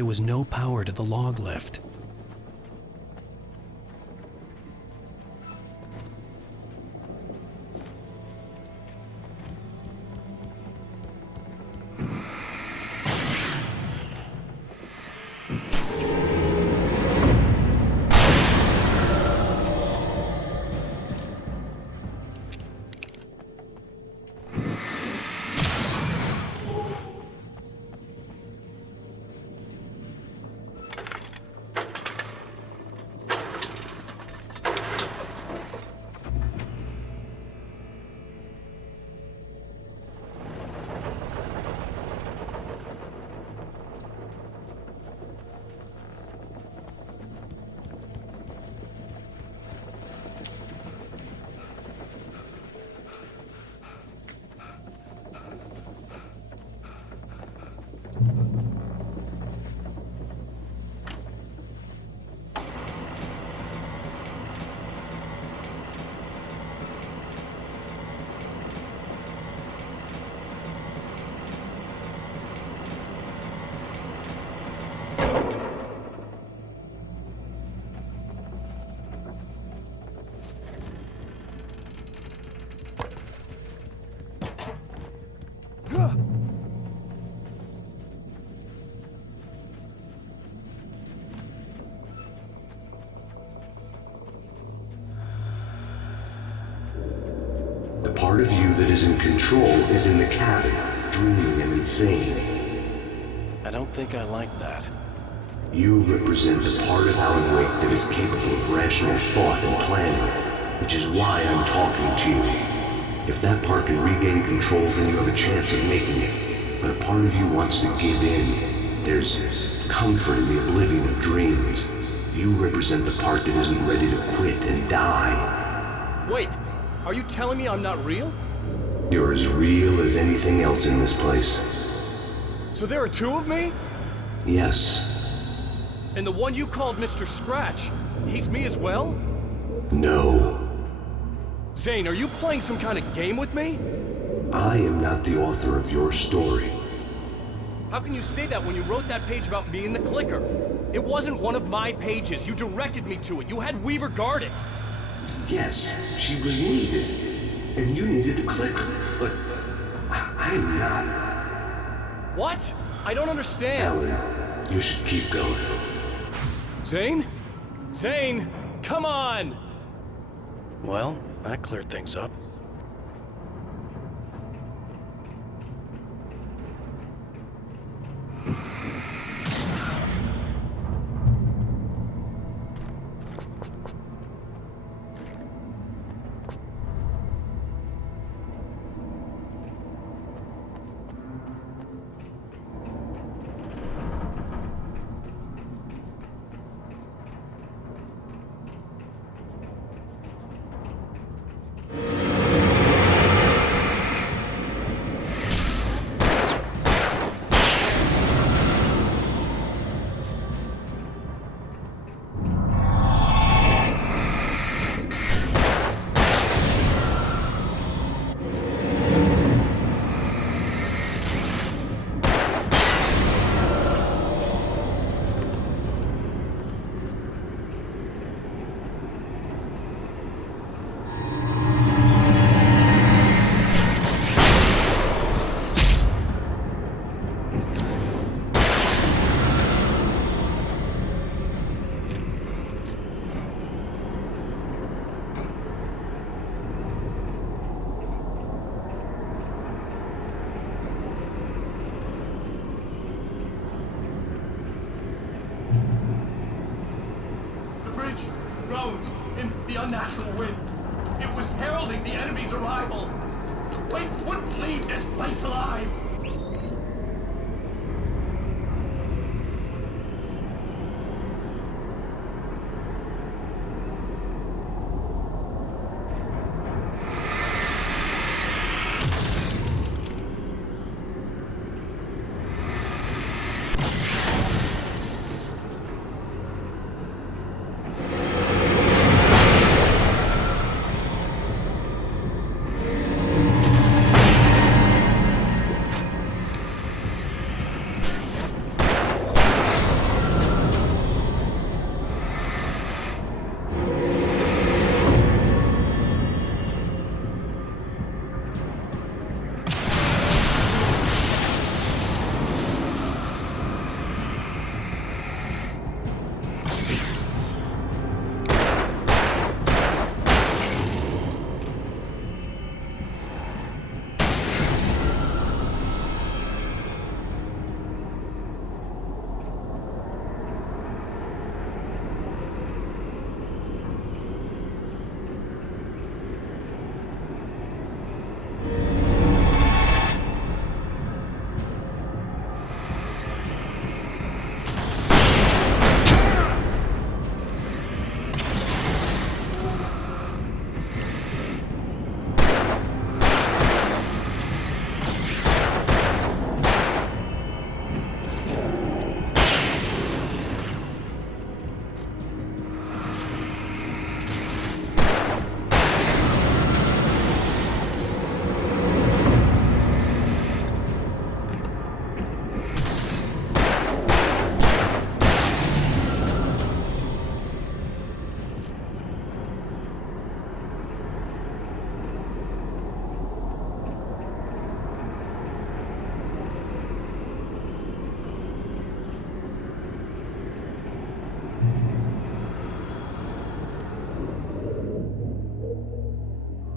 There was no power to the log lift. The part of you that is in control is in the cabin, dreaming and insane. I don't think I like that. You represent the part of Alan Wake that is capable of rational thought and planning, which is why I'm talking to you. If that part can regain control, then you have a chance of making it. But a part of you wants to give in. There's comfort in the oblivion of dreams. You represent the part that isn't ready to quit and die. Wait! Are you telling me I'm not real? You're as real as anything else in this place. So there are two of me? Yes. And the one you called Mr. Scratch, he's me as well? No. Zane, are you playing some kind of game with me? I am not the author of your story. How can you say that when you wrote that page about me in the clicker? It wasn't one of my pages. You directed me to it. You had Weaver guard it. Yes, she was needed, and you needed the clicker, but I'm not. What? I don't understand. Alan, you should keep going. Zane? Zane, come on! Well, that cleared things up. It was heralding the enemy's arrival. We wouldn't leave this place alive.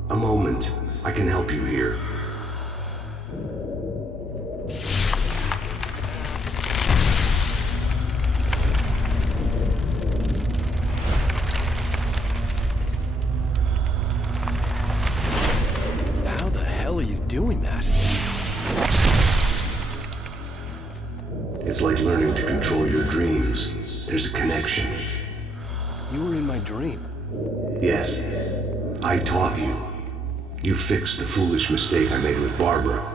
A moment. I can help you here. How the hell are you doing that? It's like learning to control your dreams. There's a connection. You were in my dream. Yes, I taught you. You fixed the foolish mistake I made with Barbara.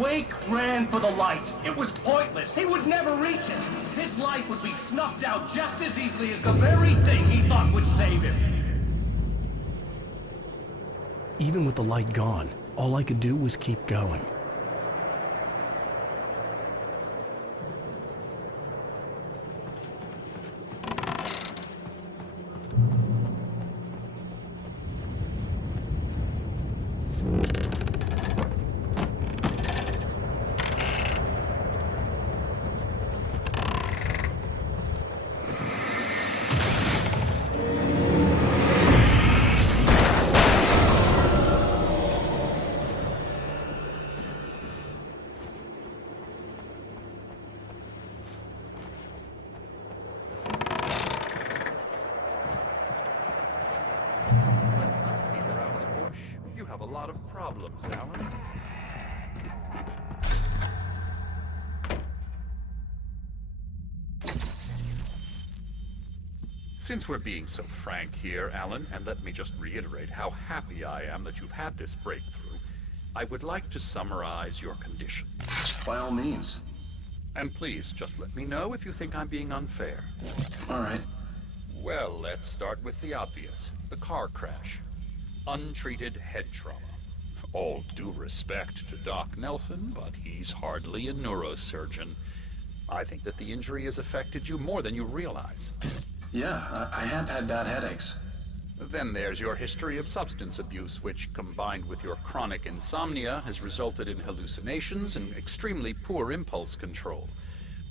Wake ran for the light. It was pointless. He would never reach it. His life would be snuffed out just as easily as the very thing he thought would save him. Even with the light gone, all I could do was keep going. Let's not beat around the bush. You have a lot of problems, Alan. Since we're being so frank here, Alan, and let me just reiterate how happy I am that you've had this breakthrough, I would like to summarize your condition. By all means. And please, just let me know if you think I'm being unfair. All right. Well, let's start with the obvious. The car crash. Untreated head trauma. All due respect to Doc Nelson, but he's hardly a neurosurgeon. I think that the injury has affected you more than you realize. Yeah, I have had bad headaches. Then there's your history of substance abuse, which, combined with your chronic insomnia, has resulted in hallucinations and extremely poor impulse control.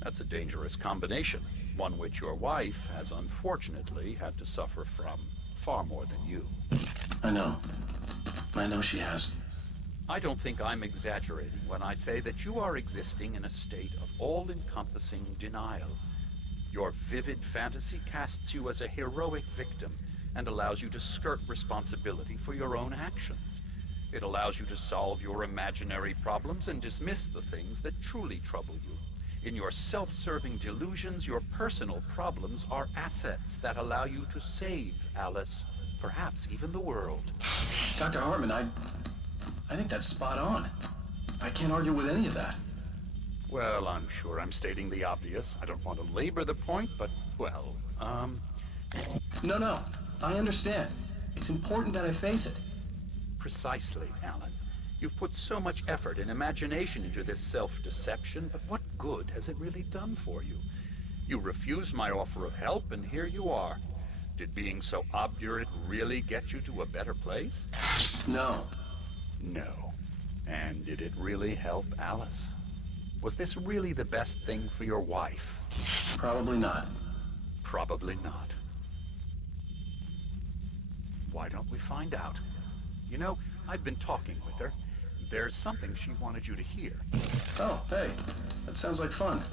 That's a dangerous combination, one which your wife has unfortunately had to suffer from far more than you. I know. I know she has. I don't think I'm exaggerating when I say that you are existing in a state of all-encompassing denial. Your vivid fantasy casts you as a heroic victim and allows you to skirt responsibility for your own actions. It allows you to solve your imaginary problems and dismiss the things that truly trouble you. In your self-serving delusions, your personal problems are assets that allow you to save Alice, perhaps even the world. Dr. Hartman, I think that's spot on. I can't argue with any of that. Well, I'm sure I'm stating the obvious. I don't want to labor the point, but, well, No, I understand. It's important that I face it. Precisely, Alan. You've put so much effort and imagination into this self-deception, but what good has it really done for you? You refused my offer of help, and here you are. Did being so obdurate really get you to a better place? No. No. And did it really help Alice? Was this really the best thing for your wife? Probably not. Probably not. Why don't we find out? You know, I've been talking with her. There's something she wanted you to hear. Oh, hey. That sounds like fun.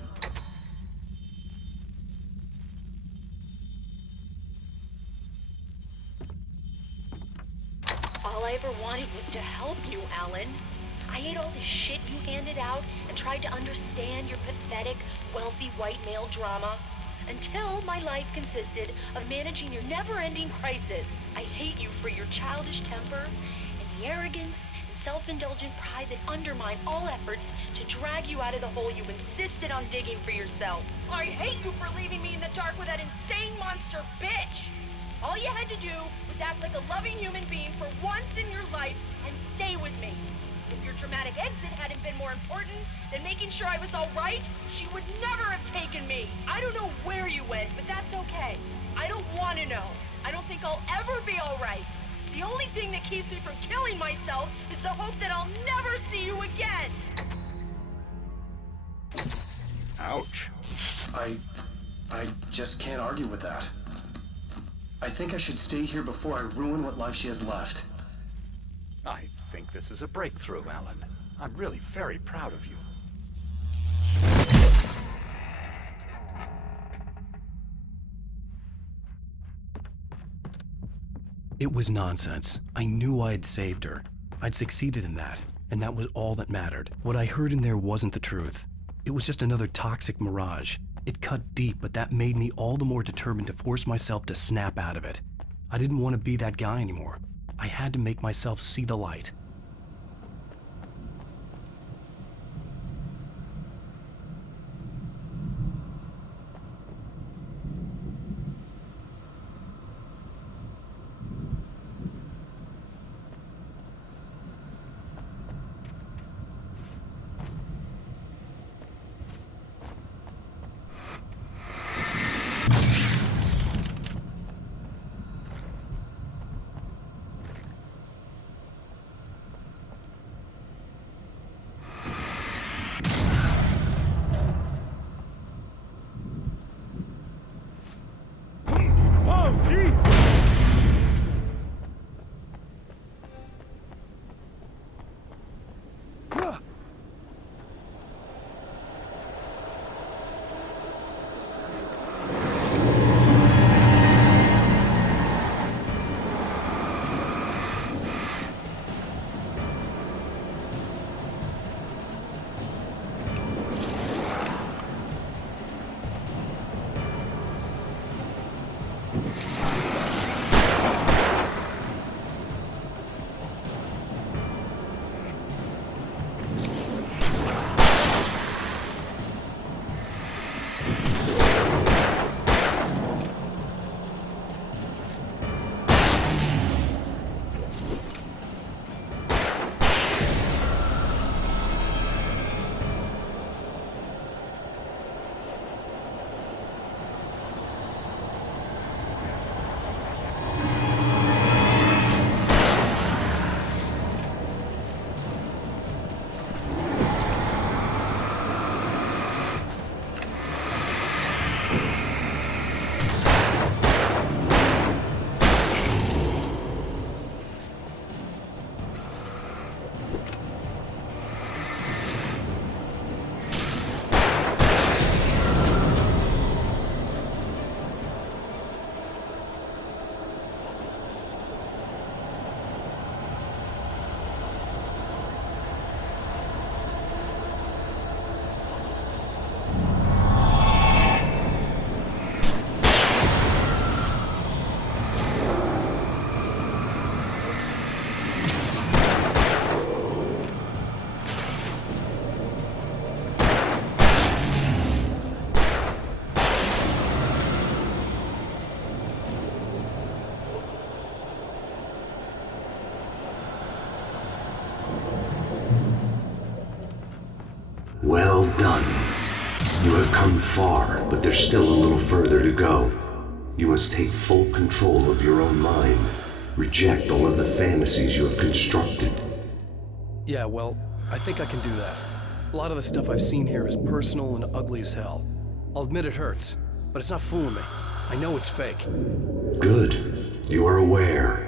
All I ever wanted was to help you, Alan. I ate all the shit you handed out and tried to understand your pathetic, wealthy white male drama. Until my life consisted of managing your never-ending crisis. I hate you for your childish temper and the arrogance and self-indulgent pride that undermine all efforts to drag you out of the hole you insisted on digging for yourself. I hate you for leaving me in the dark with that insane monster bitch! All you had to do was act like a loving human being for once in your life and stay with me. If your dramatic exit hadn't been more important than making sure I was all right, she would never have taken me. I don't know where you went, but that's okay. I don't want to know. I don't think I'll ever be all right. The only thing that keeps me from killing myself is the hope that I'll never see you again. Ouch. I just can't argue with that. I think I should stay here before I ruin what life she has left. I think this is a breakthrough, Alan. I'm really very proud of you. It was nonsense. I knew I had saved her. I'd succeeded in that, and that was all that mattered. What I heard in there wasn't the truth. It was just another toxic mirage. It cut deep, but that made me all the more determined to force myself to snap out of it. I didn't want to be that guy anymore. I had to make myself see the light. Well done. You have come far, but there's still a little further to go. You must take full control of your own mind. Reject all of the fantasies you have constructed. Yeah, well, I think I can do that. A lot of the stuff I've seen here is personal and ugly as hell. I'll admit it hurts, but it's not fooling me. I know it's fake. Good. You are aware.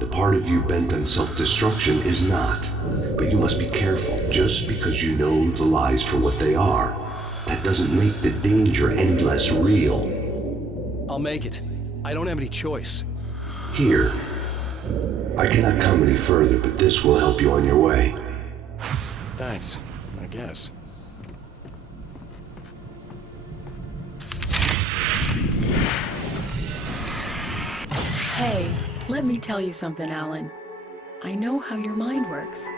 The part of you bent on self-destruction is not. But you must be careful. Just because you know the lies for what they are, that doesn't make the danger any less real. I'll make it. I don't have any choice. Here. I cannot come any further, but this will help you on your way. Thanks, I guess. Hey, let me tell you something, Alan. I know how your mind works.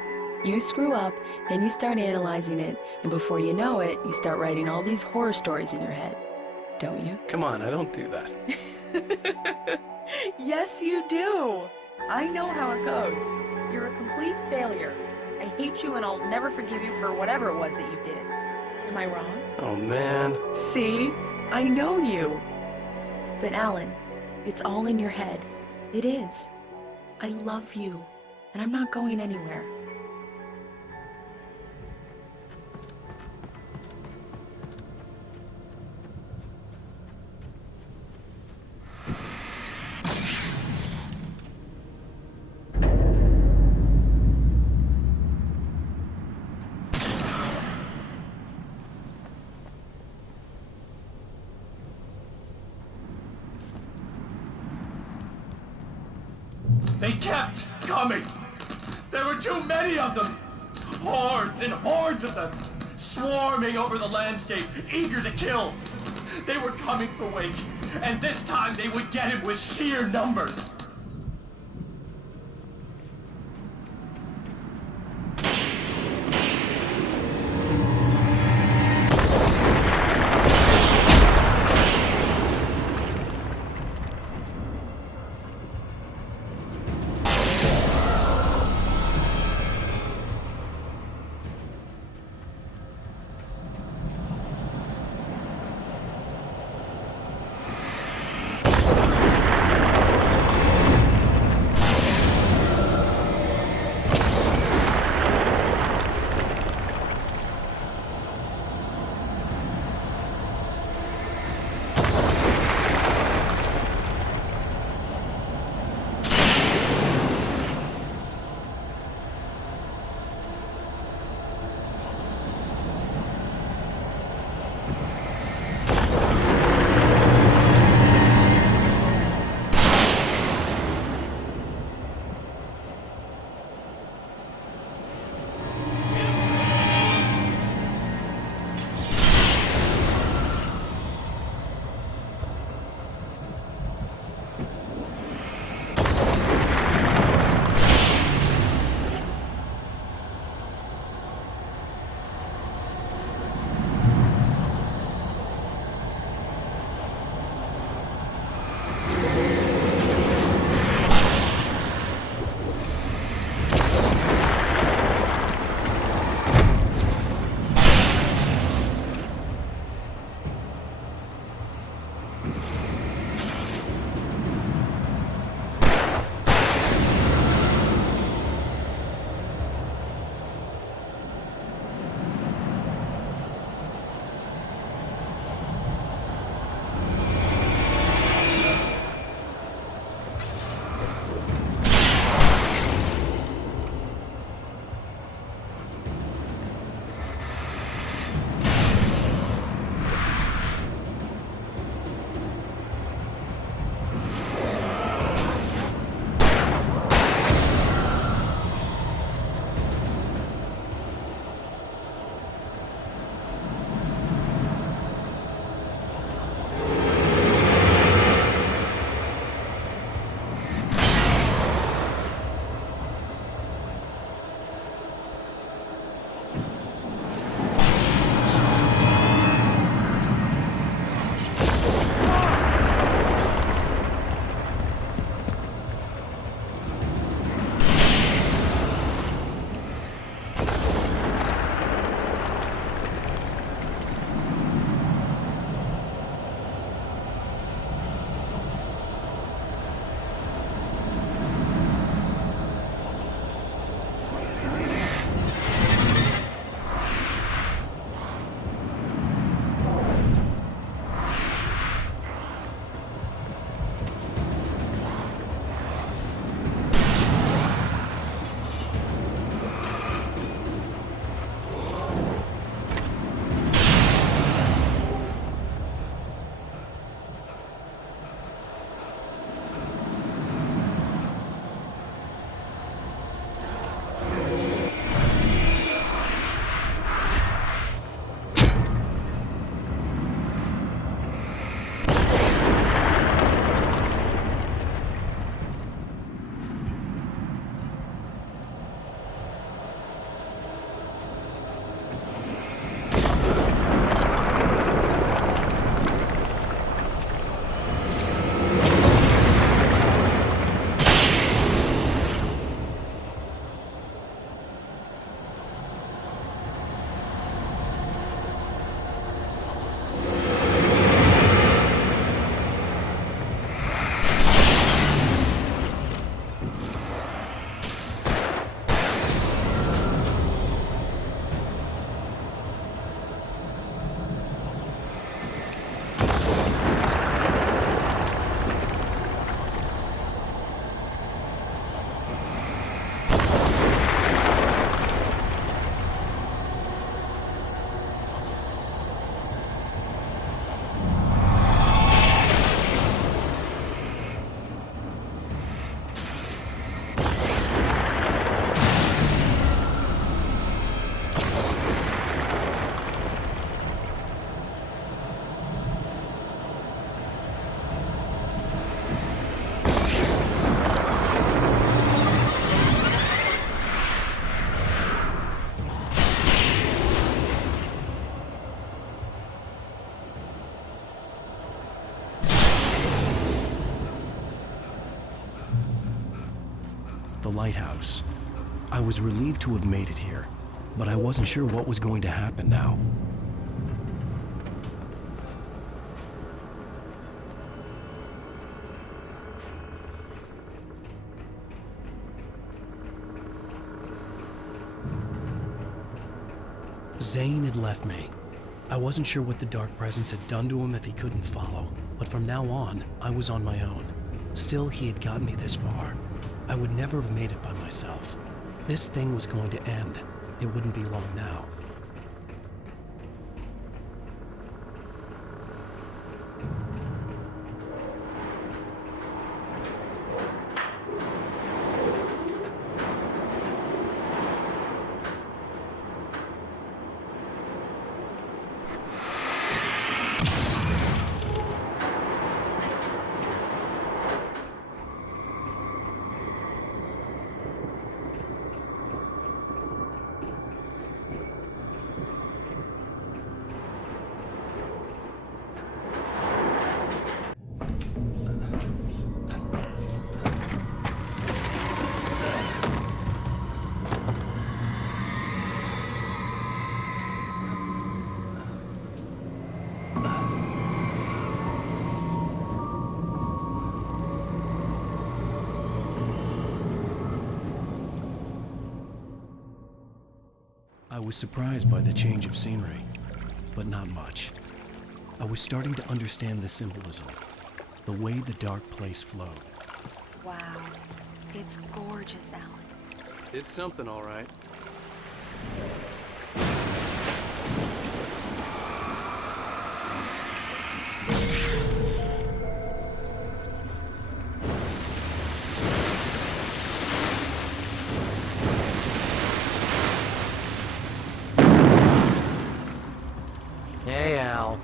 You screw up, then you start analyzing it, and before you know it, you start writing all these horror stories in your head. Don't you? Come on, I don't do that. Yes, you do. I know how it goes. You're a complete failure. I hate you and I'll never forgive you for whatever it was that you did. Am I wrong? Oh, man. See? I know you. But Alan, it's all in your head. It is. I love you, and I'm not going anywhere. They kept coming. There were too many of them. Hordes and hordes of them, swarming over the landscape, eager to kill. They were coming for Wake, and this time they would get him with sheer numbers. the lighthouse. I was relieved to have made it here, but I wasn't sure what was going to happen now. Zane had left me. I wasn't sure what the dark presence had done to him if he couldn't follow, but from now on, I was on my own. Still, he had gotten me this far. I would never have made it by myself. This thing was going to end. It wouldn't be long now. I was surprised by the change of scenery, but not much. I was starting to understand the symbolism, the way the dark place flowed. Wow. It's gorgeous, Alan. It's something, all right. Hey, Al.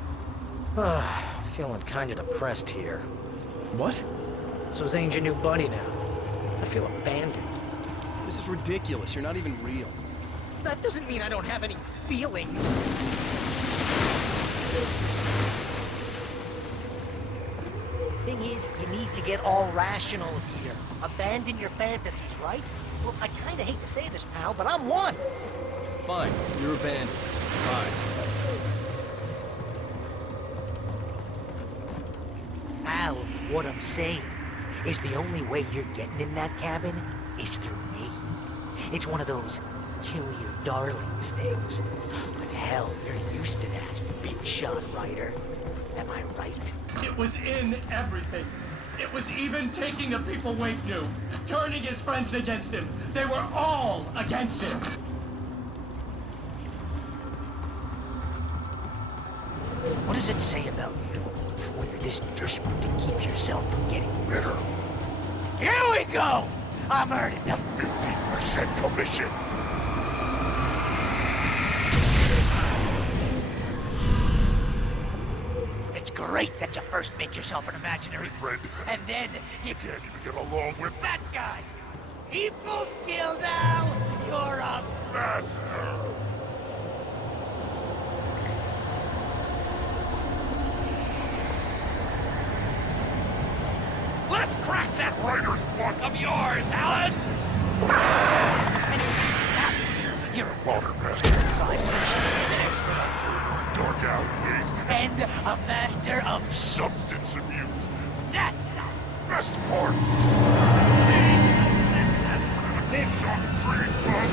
Feeling kinda depressed here. What? So Zane's your new buddy now. I feel abandoned. This is ridiculous. You're not even real. That doesn't mean I don't have any feelings. Thing is, you need to get all rational here. Abandon your fantasies, right? Well, I kinda hate to say this, pal, but I'm one. Fine. You're abandoned. Fine. Al, what I'm saying is the only way you're getting in that cabin is through me. It's one of those kill your darlings things. But hell, you're used to that, big shot writer. Am I right? It was in everything. It was even taking the people Wade knew, turning his friends against him. They were all against him. What does it say about you when you're this desperate to keep yourself from getting better? Here we go! I'm earning the 50% commission. It's great that you first make yourself an imaginary friend, and then you can't even get along with that guy. People skills, Al! You're a master! Let's crack that writer's block of yours, Alan! You're a modern master. An expert of dark alleyways. And a master of substance abuse. That's the best part. Business. On street bus.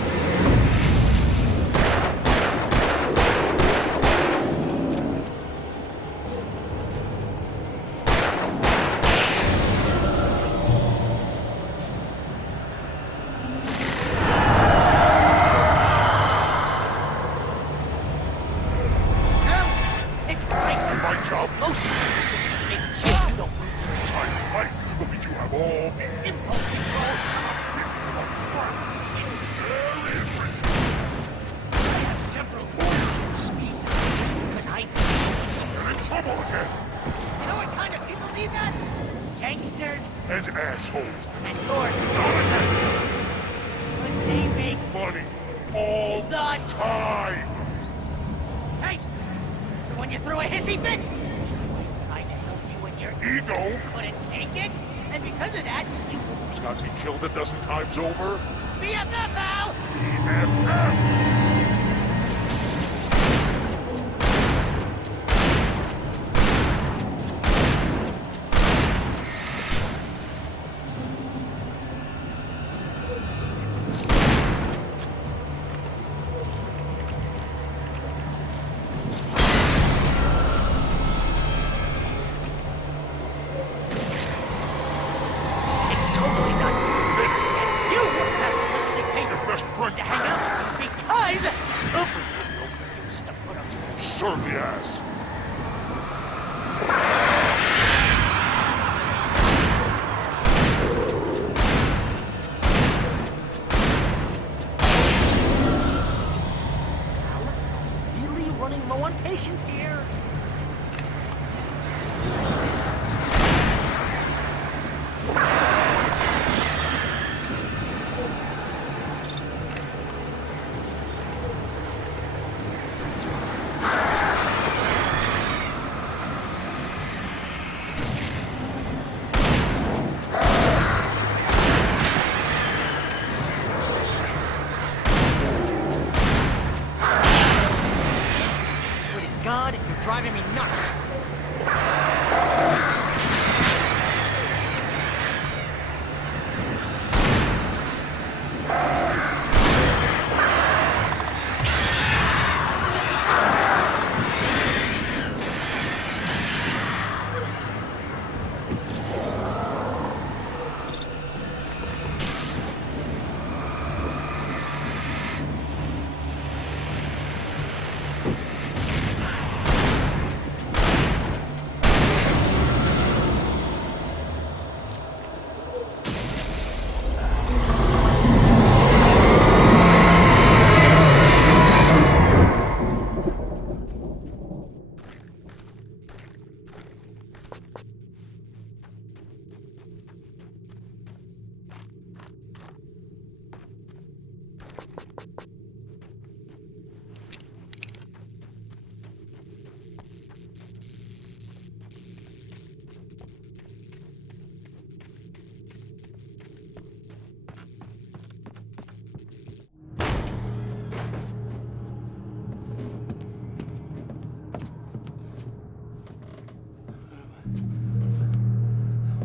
just got me killed a dozen times over? BFF, Al! BFF! It's totally not fair. And you wouldn't have to literally pay Your best friend to hang out with me because everyone else you used to put up surly ass. really running low on patience here. Swear to God, you're driving me nuts.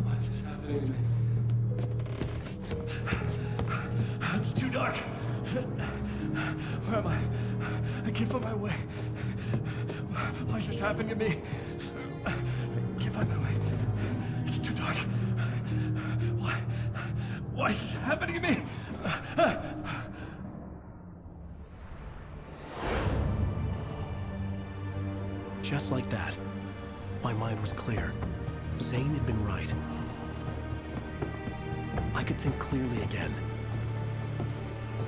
Why is this happening to me? It's too dark. Where am I? I can't find my way. Why is this happening to me? I can't find my way. It's too dark. Why is this happening to me? Just like that, my mind was clear. Zane had been right. I could think clearly again.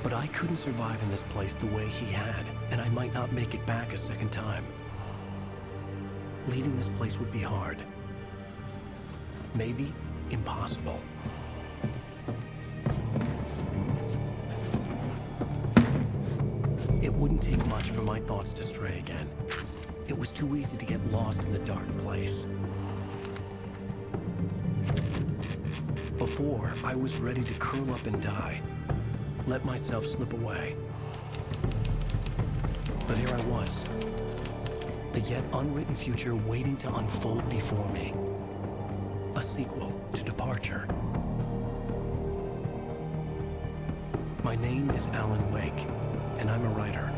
But I couldn't survive in this place the way he had, and I might not make it back a second time. Leaving this place would be hard. Maybe impossible. It wouldn't take much for my thoughts to stray again. It was too easy to get lost in the dark place. Before, I was ready to curl up and die. Let myself slip away. But here I was. The yet unwritten future waiting to unfold before me. A sequel to Departure. My name is Alan Wake, and I'm a writer.